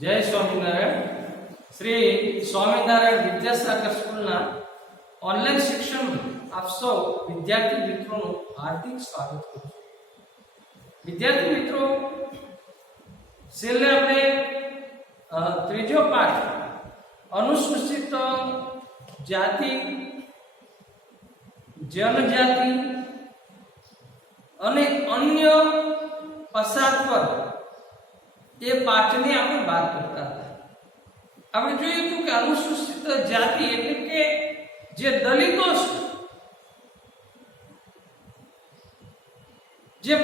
જય સ્વામિનારાયણ. શ્રી સ્વામિનારાયણ વિદ્યાસાગર સ્કૂલના ઓનલાઈન શિક્ષણ આપ સૌ વિદ્યાર્થી મિત્રોનું હાર્દિક સ્વાગત કરું છું. વિદ્યાર્થી મિત્રો, છેલ્લે આપણે ત્રીજો પાઠ અનુસૂચિત જાતિ, જનજાતિ અને અન્ય પછાત વર્ગ એ પાઠની આપણે વાત કરતા હતા. આપણે જોયું હતું કે અનુસૂચિત જાતિ એટલે કે જે દલિતો છે, જે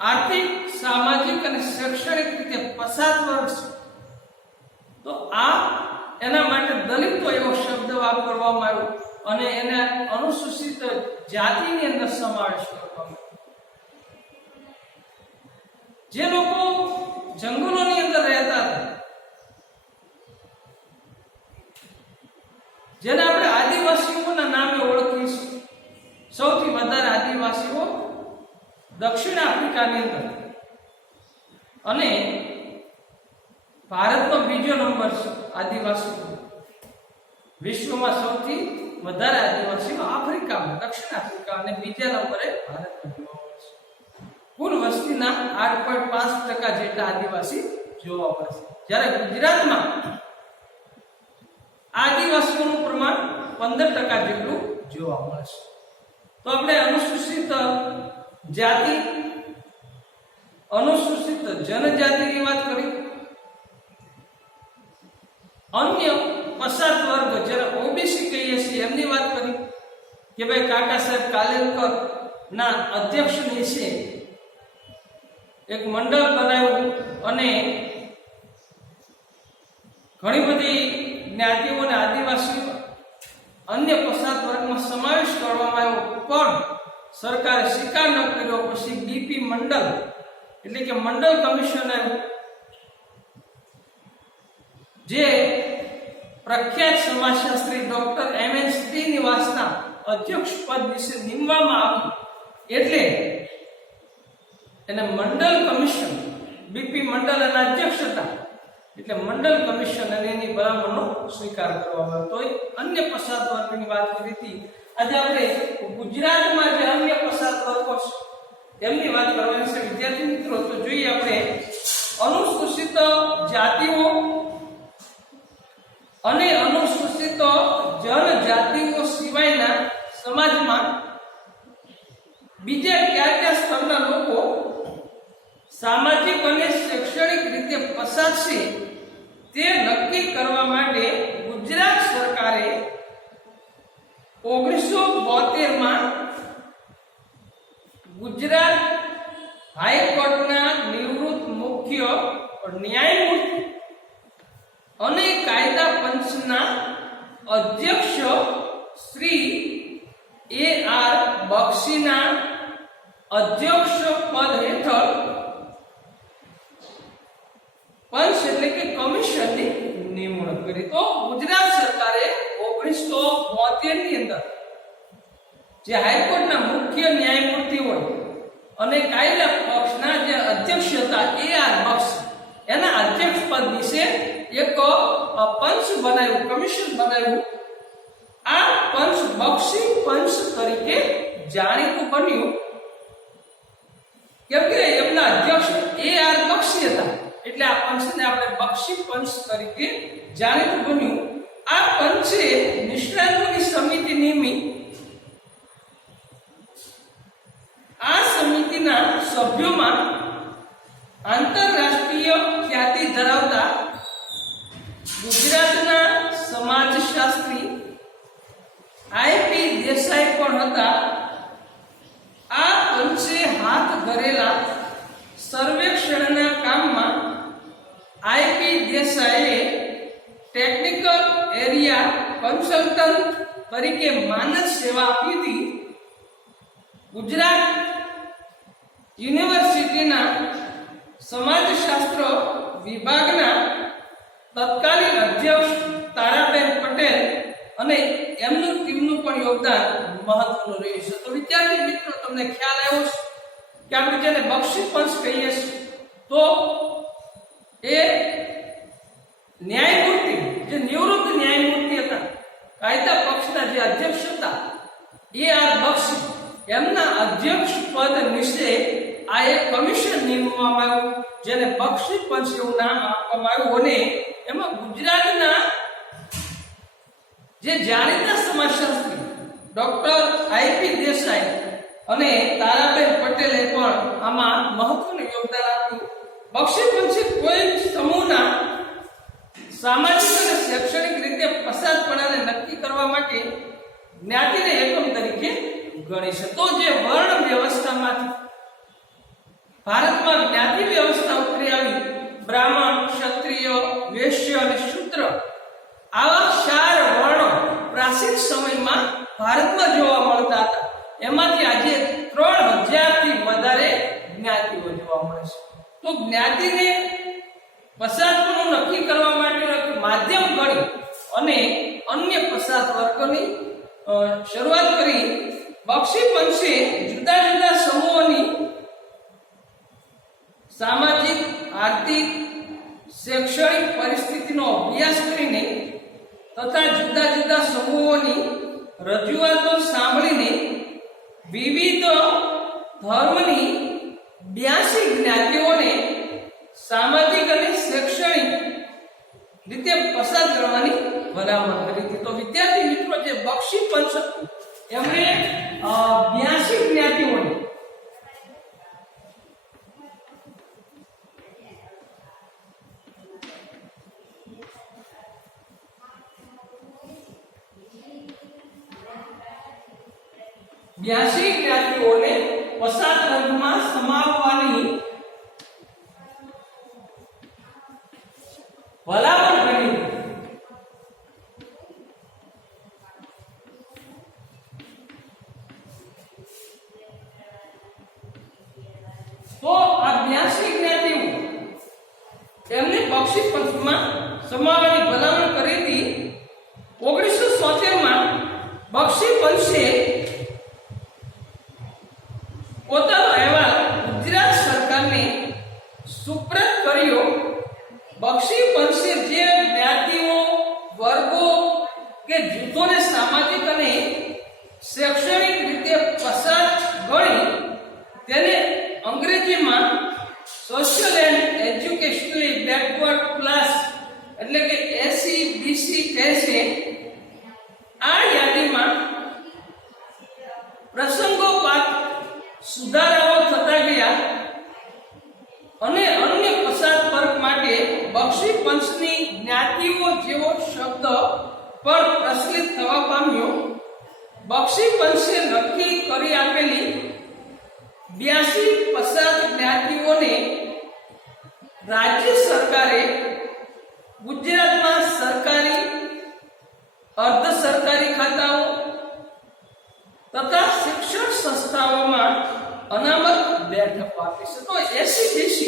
આર્થિક, સામાજિક અને શૈક્ષણિક રીતે પછાત વર્ગ છે, તો આ એના માટે દલિતો એવો શબ્દ વાપરવામાં આવ્યો અને એને અનુસૂચિત જાતિની અંદર સમાવેશ કરવામાં આવ્યો. જે લોકો જંગલોની અંદર રહેતા હતા, જેને આપણે આદિવાસીઓના નામે ઓળખીશું, સૌથી વધારે આદિવાસીઓ દક્ષિણ આફ્રિકાની અંદર અને ભારતમાં બીજો નંબર છે આદિવાસીઓ. વિશ્વમાં સૌથી વધારે આદિવાસીઓ આફ્રિકામાં, દક્ષિણ આફ્રિકા અને બીજા નંબરે ભારતમાં જોવા મળે છે. કુલ વસ્તીના 8.5% જેટલા આદિવાસી જોવા મળે છે, જ્યારે ગુજરાતમાં આદિવાસીઓનું પ્રમાણ 15% જેટલું જોવા મળે છે. તો આપણે અનુસૂચિત જાતિ, અનુસૂચિત જનજાતિની વાત કરી, અન્ય પછાત વર્ગ જેને ઓબીસી કહીએ છીએ એમની વાત કરી કે ભાઈ કાકા સાહેબ કાલેલકર ના અધ્યક્ષ નીચે એક મંડળ બનાવ્યું અને ઘણી બધી જ્ઞાતિઓ અને આદિવાસીઓ અન્ય પછાત વર્ગમાં સમાવેશ કરવામાં આવ્યો, પણ સરકારે સ્વીકાર ન કર્યો. પછી બીપી મંડળ એટલે કે મંડળ કમિશન આવ્યું, જે પ્રખ્યાત સમાજશાસ્ત્રી ડોક્ટર એમ.એન. શ્રીનિવાસના અધ્યક્ષ પદ વિશે નીમવામાં આવ્યું. એટલે એને મંડળ કમિશન, બીપી મંડળના અધ્યક્ષ હતા એટલે મંડળ કમિશન અને એની ભલામણનો સ્વીકાર કરવામાં આવ્યો. તો અન્ય પછાત વર્ગની વાત કરી હતી. આજે આપણે ગુજરાતમાં જે અન્ય પછાત વર્ગો છે એમની વાત કરવાની છે. વિદ્યાર્થી મિત્રો, તો જોઈએ આપણે અનુસૂચિત જાતિઓ અને અનુસૂચિત જનજાતિઓ સિવાયના સમાજમાં બીજા કયા કયા સ્તરના લોકો સામાજિક અને શૈક્ષણિક રીતે પછાત છે તે નક્કી કરવા માટે ગુજરાત સરકારે 1972માં ગુજરાત હાઈકોર્ટના નિવૃત્ત મુખ્ય ન્યાયમૂર્તિ અને કાયદા પંચના અધ્યક્ષ શ્રી A.R. બક્ષીના અધ્યક્ષ પદ હેઠળ પંચ એટલે કે કમિશનની નિમણૂક કરી. તો ગુજરાત સરકારે 1972 ની અંદર જે હાઈકોર્ટના મુખ્ય ન્યાયમૂર્તિ હોય અને કાયદા પક્ષના જે અધ્યક્ષ હતા A.R. બક્ષી, એના અધ્યક્ષ પદ વિશે એક પંચ બનાવ્યું, કમિશન બનાવ્યું. આ પંચ બક્ષી પંચ તરીકે જાણીતું બન્યું, કેમ કે એમના અધ્યક્ષ A.R. બક્ષી હતા એટલે આ પંચને આપણે બક્ષી પંચ તરીકે જાણીતું બન્યું. આ પંચે નિષ્ણાતોની સમિતિ નિમી. આ સમિતિના સભ્યોમાં આંતરરાષ્ટ્રીય ખ્યાતિ ધરાવતા ગુજરાતના સમાજશાસ્ત્રી આઈ.પી. દેસાઈ પણ હતા. આ પંચે હાથ ધરેલા સર્વેક્ષણના કામમાં આઈ.પી. દેસાઈએ ટેકનિકલ એરિયા કન્સલ્ટન્ટ તરીકે માનદ સેવા આપી હતી. ગુજરાત યુનિવર્સિટીના સમાજશાસ્ત્ર વિભાગના તત્કાલીન અધ્યક્ષ તારાબેન પટેલ અને એમનું ટીમનું પણ યોગદાન મહત્વનું રહ્યું છે. તો વિદ્યાર્થી મિત્રો, તમને ખ્યાલ આવ્યો છે કે આપણે જેને બક્ષી પંચ કહીએ છીએ, તો એ કમિશન નિમવામાં આવ્યું, જેને બક્ષી પંચ એવું નામ આપવામાં આવ્યું. અને એમાં ગુજરાતના જે જાણીતા સમાજશાસ્ત્રી ડોક્ટર આઈપી દેસાઈ અને તારાબેન પટેલે પણ આમાં મહત્વનું યોગદાન આપ્યું. બક્ષી પંચે કોઈ સમૂહના સામાજિક અને શૈક્ષણિક રીતે પછાતપણાને નક્કી કરવા માટે જ્ઞાતિને એકમ તરીકે ગણી છે. તો જે વર્ણ વ્યવસ્થામાંથી ભારતમાં જ્ઞાતિ વ્યવસ્થા ઉતરી આવી, બ્રાહ્મણ, ક્ષત્રિય, વૈશ્ય અને શૂદ્ર, આવા 4 વર્ણો પ્રાચીન સમયમાં ભારતમાં જોવા મળતા હતા. એમાંથી આજે 3000 થી વધારે જ્ઞાતિઓ જોવા મળે છે. તો જ્ઞાતિને પછાતપણું નક્કી કરવા માટે માધ્યમ ગણી અને અન્ય પછાત વર્ગોની શરૂઆત કરી. બક્ષી પંચે જુદા જુદા સમૂહોની સામાજિક, આર્થિક, શૈક્ષણિક પરિસ્થિતિનો અભ્યાસ કરીને તથા જુદા જુદા સમૂહોની રજૂઆતો સાંભળીને વિવિધ ધર્મની 82 જ્ઞાતિઓને સામાજિક અને શૈક્ષણિક રીતે પસાર કરવાની ભલામણ કરી હતી. તો વિદ્યાર્થી મિત્રો, જે બક્ષી પંચ એમણે 82 જ્ઞાતિઓને પસાર વર્ગમાં સમાવવાની ભલામણ કરી. તો આ 82 જ્ઞાતિઓ એમને બક્ષી પંચમાં સમાવવાની ભલામણ કરી હતી. 1973 માં બક્ષી પંચે પોતાનો અહેવાલ ગુજરાત સરકારને સુપ્રત કર્યો. બક્ષી પંચે જે જ્ઞાતિઓ, વર્ગો કે જૂથોને સામાજિક અને શૈક્ષણિક રીતે પસાર ગણી તેને અંગ્રેજીમાં social and educationally backward class એટલે કે SEBC કહે છે. આ યાદીમાં પ્રસંગોપાત સુધારાઓ થતા ગયા અને અન્ય પસાર વર્ગ માટે બક્ષી પંચની જ્ઞાતિઓ જેવો શબ્દ પણ પ્રચલિત થવા પામ્યો. બક્ષી પંચે નક્કી કરી આપેલી 82 પસાર જ્ઞાતિઓને રાજ્ય સરકારે ગુજરાતમાં સરકારી, અર્ધ સરકારી ખાતાઓ તથા શિક્ષણ સંસ્થાઓમાં અનામત બેઠક આપી છે. તો SEBC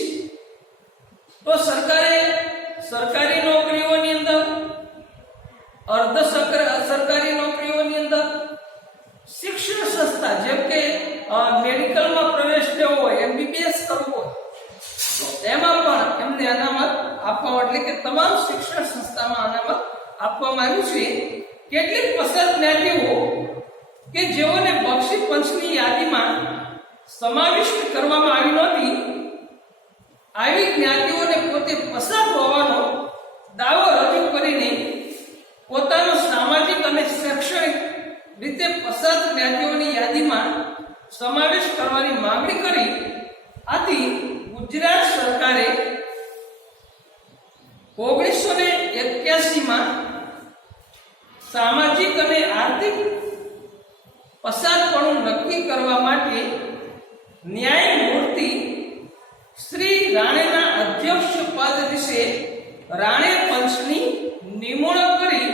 તો સરકારે સરકારી નોકરીઓની અંદર, અર્ધ સરકારી નોકરીઓની અંદર, શિક્ષણ સંસ્થા જેમ કે મેડિકલમાં પ્રવેશ લેવો હોય, MBBS કરવું હોય, તો એમાં પણ એમને અનામત આપવામાં, એટલે કે તમામ શિક્ષણ સંસ્થામાં અનામત આપવામાં આવ્યું છે. કેટલીક પસાર જ્ઞાતિઓ કે જેઓને બક્ષી પંચની યાદીમાં સમાવિષ્ટ કરવામાં આવી નહોતી, આવી જ્ઞાતિઓને પોતે પસાર હોવાનો દાવો રજૂ કરીને પોતાનો સામાજિક અને શૈક્ષણિક રીતે પસાર જ્ઞાતિઓની યાદીમાં સમાવેશ કરવાની માંગણી કરી. આથી ગુજરાત સરકારે 1981 માં સામાજિક અને આર્થિક પસારપણું નક્કી કરવા માટે ન્યાયમૂર્તિ શ્રી રાણેના અધ્યક્ષ પદ વિશે રાણે પંચની નિમણૂક કરી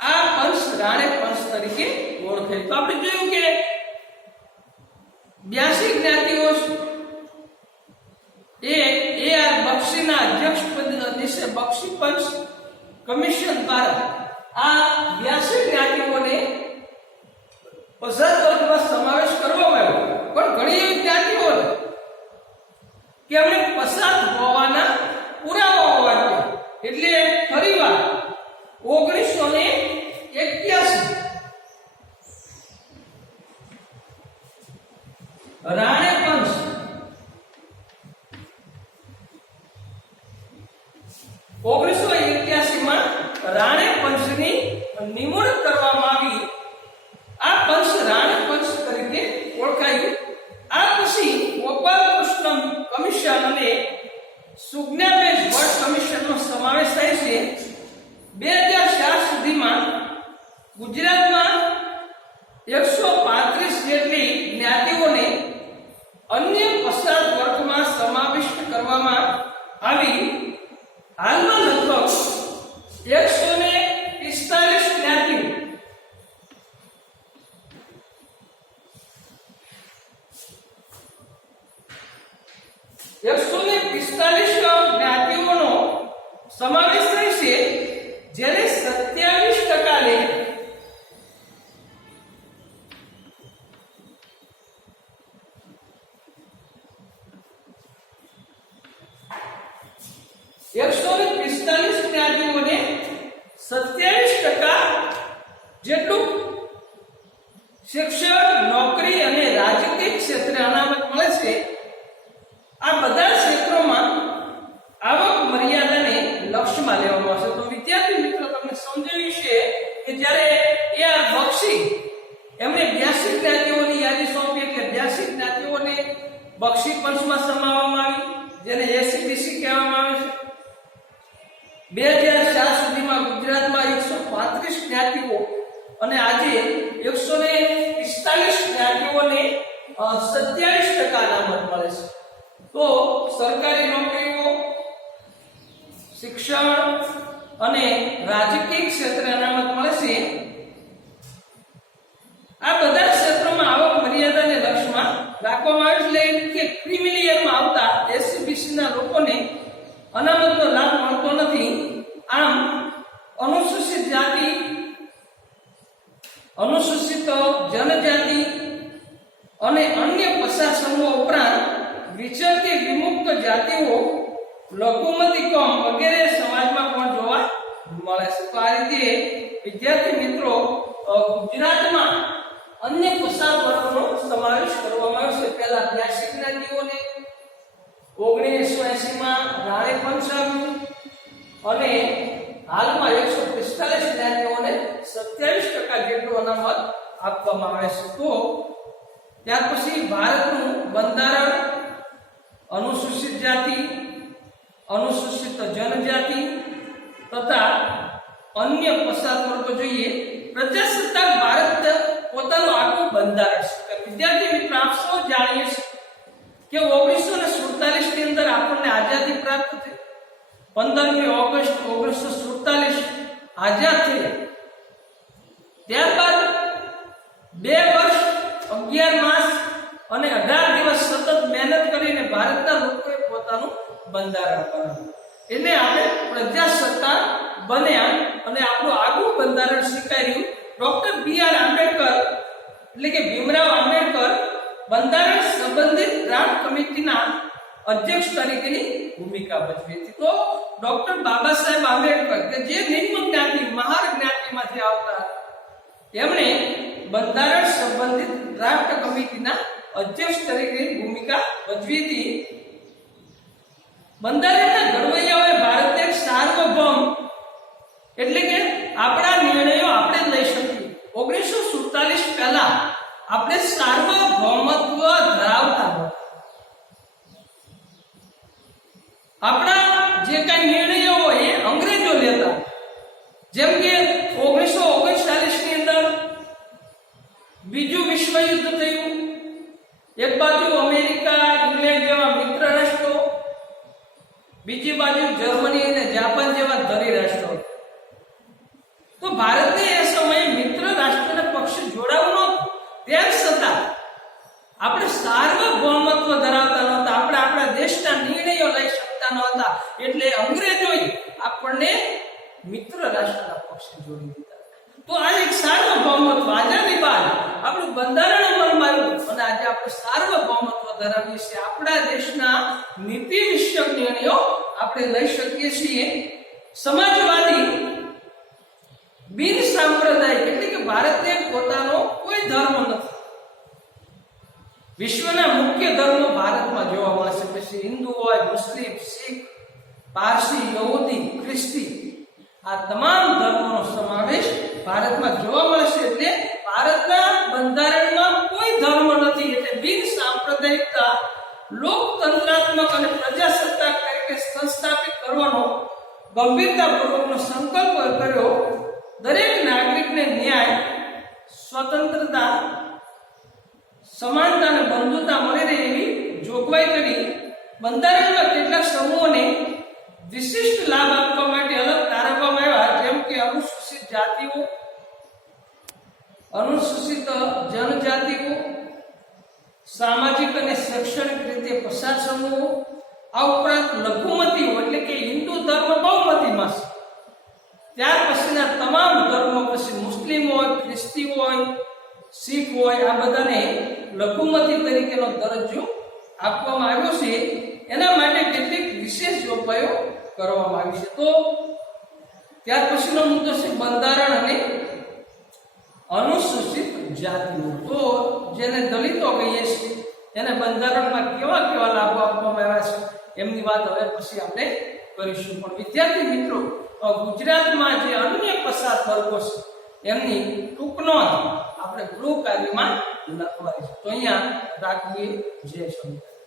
આ પંચ રાણે પંચ તરીકે ઓળખાય. તો આપણે જોયું કે 82 જ્ઞાતિઓ AR બક્ષીના અધ્યક્ષ પદ વિશે બક્ષી પંચ કમિશન દ્વારા આ 82 જ્ઞાતિઓને પસાર વર્ગમાં સમાવેશ કરવામાં આવ્યો. પણ ઘણી એવી જ્ઞાતિઓ કે એમણે પસાર હોવાના પુરાવા હોવા, એટલે ફરીવાર 1981 રાણે પંચ આવી હાલમાં લગભગ 145 જ્ઞાતિઓ જ્ઞાતિઓનો સમાવેશ થાય છે, જેને 27% લે 145 જ્ઞાતિઓને 27% જેટલું શિક્ષણ, નોકરી અને રાજકીય ક્ષેત્રે અનામત મળે છે. આ બધા ક્ષેત્રોમાં આવક મર્યાદાને લક્ષ્યમાં લેવામાં આવશે. તો વિદ્યાર્થી મિત્રો તમને સમજાવ્યું છે કે જ્યારે એ.આર. બક્ષી એમણે 82 જ્ઞાતિઓની યાદી સોંપી, એટલે 82 જ્ઞાતિઓને બક્ષી પંચમાં સમાવવામાં આવી, જેને એસીબીસી કહેવામાં આવે છે. 2004 સુધીમાં ગુજરાતમાં 135 જ્ઞાતિઓ અને આજે 145 જ્ઞાતિઓને 27% અનામત મળે છે. તો સરકારી નોકરીઓ, શિક્ષણ અને રાજકીય ક્ષેત્રે અનામત મળે છે. આ બધા ક્ષેત્રોમાં આવક મર્યાદાને લક્ષ્યમાં રાખવામાં આવે છે, એટલે કે ક્રિમિલિયરમાં આવતા એસસીબીસી ના લોકોને અનામતનો લાભ મળતો નથી. આમ અનુસૂચિત જાતિ, અનુસૂચિત જનજાતિ અને અન્ય પછાત સમૂહો ઉપરાંત વિચરતી વિમુક્ત જાતિઓ, લઘુમતી કોમ વગેરે સમાજમાં પણ જોવા મળે છે. તો આ રીતે વિદ્યાર્થી મિત્રો ગુજરાતમાં અન્ય પછાત વર્ગોનો સમાવેશ કરવામાં આવ્યો છે. પહેલા 82 જ્ઞાતિઓને 1980માં રાણે પંચ આવ્યું અને હાલમાં 145 જ્ઞાતિઓને 27% જેટલું અનામત આપવામાં આવે છે. તો ત્યાર પછી ભારતનું બંધારણ અનુસૂચિત જાતિ, અનુસૂચિત જનજાતિ તથા અન્ય પછાત વર્ગો જોઈએ. પ્રજાસત્તાક ભારત પોતાનું આખું બંધારણ છે. વિદ્યાર્થી મિત્રો આપ સૌ જાણીએ છીએ કે 1947 ની અંદર આપણને આઝાદી પ્રાપ્ત થઈ. 15મી ઓગસ્ટ 1947 આઝાદ થયા. ત્યારબાદ 2 વર્ષ 11 માસ અને 18 દિવસ સતત મહેનત કરીને ભારતના લોકોએ પોતાનું બંધારણ બનાવ્યું. એટલે આપણે પ્રજાસત્તાક બન્યા અને આપણું આગવું બંધારણ સ્વીકાર્યું. ડોક્ટર બી.આર. આંબેડકર એટલે કે ભીમરાવ આંબેડકર બંધારણ સંબંધિત ડ્રાફ્ટ કમિટીના અધ્યક્ષ તરીકેની ભૂમિકા ભજવી હતી. તો ડોક્ટર બાબા સાહેબ આંબેડકર કે જે નિમ્ન જ્ઞાતિ મહાર જ્ઞાતિમાંથી આવતા, તેમણે બંધારણ સંબંધિત ડ્રાફ્ટ કમિટીના અધ્યક્ષ તરીકેની ભૂમિકા ભજવી હતી. બંધારણના ઘડવૈયાઓએ ભારતને સાર્વભૌમ એટલે કે આપણા નિર્ણયો આપણે લઈ શકીએ. 1947 પહેલા આપણે સાર્વભૌમત્વ ધરાવતા હતા. આપણા જે કઈ નિર્ણયો હોય એ અંગ્રેજો લેતા. જેમ કે 1939 ની અંદર બીજું વિશ્વ યુદ્ધ થયું. એક બાજુ અમેરિકા, ઇંગ્લેન્ડ જેવા મિત્ર રાષ્ટ્રો, બીજી બાજુ જર્મની અને જાપાન જેવા ધરી રાષ્ટ્રો. તો ભારતને એ સમયે મિત્ર રાષ્ટ્રના પક્ષે જોડાવું નહોતું. તેમ છતાં આપણે સાર્વભૌમત્વ ધરાવતા નહોતા. આપણે આપણા દેશના નિર્ણયો લઈ શકતા નહોતા. એટલે અંગ્રેજોએ આપણને મિત્ર રાષ્ટ્રના પક્ષે જોડી દીધા. તો આ એક સાર્વભૌમત્વ આઝાદી બાદ આપણું બંધારણ અમલમાં આવ્યું અને આજે આપણે સાર્વભૌમત્વ ધરાવીએ છીએ. આપણા દેશના નીતિ વિષયક નિર્ણયો આપણે લઈ શકીએ છીએ. સમાજવાદી, બિન સાંપ્રદાયિક એટલે કે ભારતને પોતાનો કોઈ ધર્મ નથી. વિશ્વના મુખ્ય ધર્મો ભારતમાં જોવા મળે છે. પછી હિન્દુ હોય, મુસ્લિમ, શીખ, પારસી, યહૂદી, ખ્રિસ્તી, આ તમામ ધર્મોનો સમાવેશ ભારતમાં જોવા મળે છે. એટલે ભારતના બંધારણમાં કોઈ ધર્મ નથી. એટલે બિન સાંપ્રદાયિકતા લોકતંત્રાત્મક અને પ્રજાસત્તાક તરીકે સંસ્થાપિત કરવાનો ગંભીરતાપૂર્વકનો સંકલ્પ કર્યો. દરેક નાગરિકને ન્યાય, સ્વતંત્રતા, સમાનતા અને બંધુતા મળી રહે એવી જોગવાઈ કરી બંધારણમાં કેટલાક સમૂહોને વિશિષ્ટ લાભ આપવા માટે અલગ તારવવામાં આવ્યા, જેમ કે અનુસૂચિત જાતિઓ, અનુસૂચિત જનજાતિઓ, સામાજિક અને શૈક્ષણિક રીતે પછાત સમૂહો, આ ઉપરાંત લઘુમતીઓ એટલે કે હિન્દુ ધર્મ બહુમતીમાં છે. ત્યાર પછીના તમામ ધર્મો, પછી મુસ્લિમ હોય, ખ્રિસ્તી હોય, શીખ હોય, આ બધાને લઘુમતી તરીકેનો દરજ્જો આપવામાં આવ્યો છે. એના માટે કેટલીક વિશેષ જોગવાઈઓ કરવામાં આવી છે. તો ત્યાર પછીનો મુદ્દો છે બંધારણ અને અનુસૂચિત જાતિઓ. તો જેને દલિતો કહીએ છીએ એને બંધારણમાં કેવા કેવા લાભો આપવામાં આવ્યા છે એમની વાત હવે પછી આપણે કરીશું. પણ વિદ્યાર્થી મિત્રો, ગુજરાતમાં જે અન્ય પછાત વર્ગો છે એમની ટૂંક નોંધ આપણે ગૃહ કાર્યમાં લખવાની છે. તો અહીંયા રાખીએ. જય સ્વામિનારાયણ.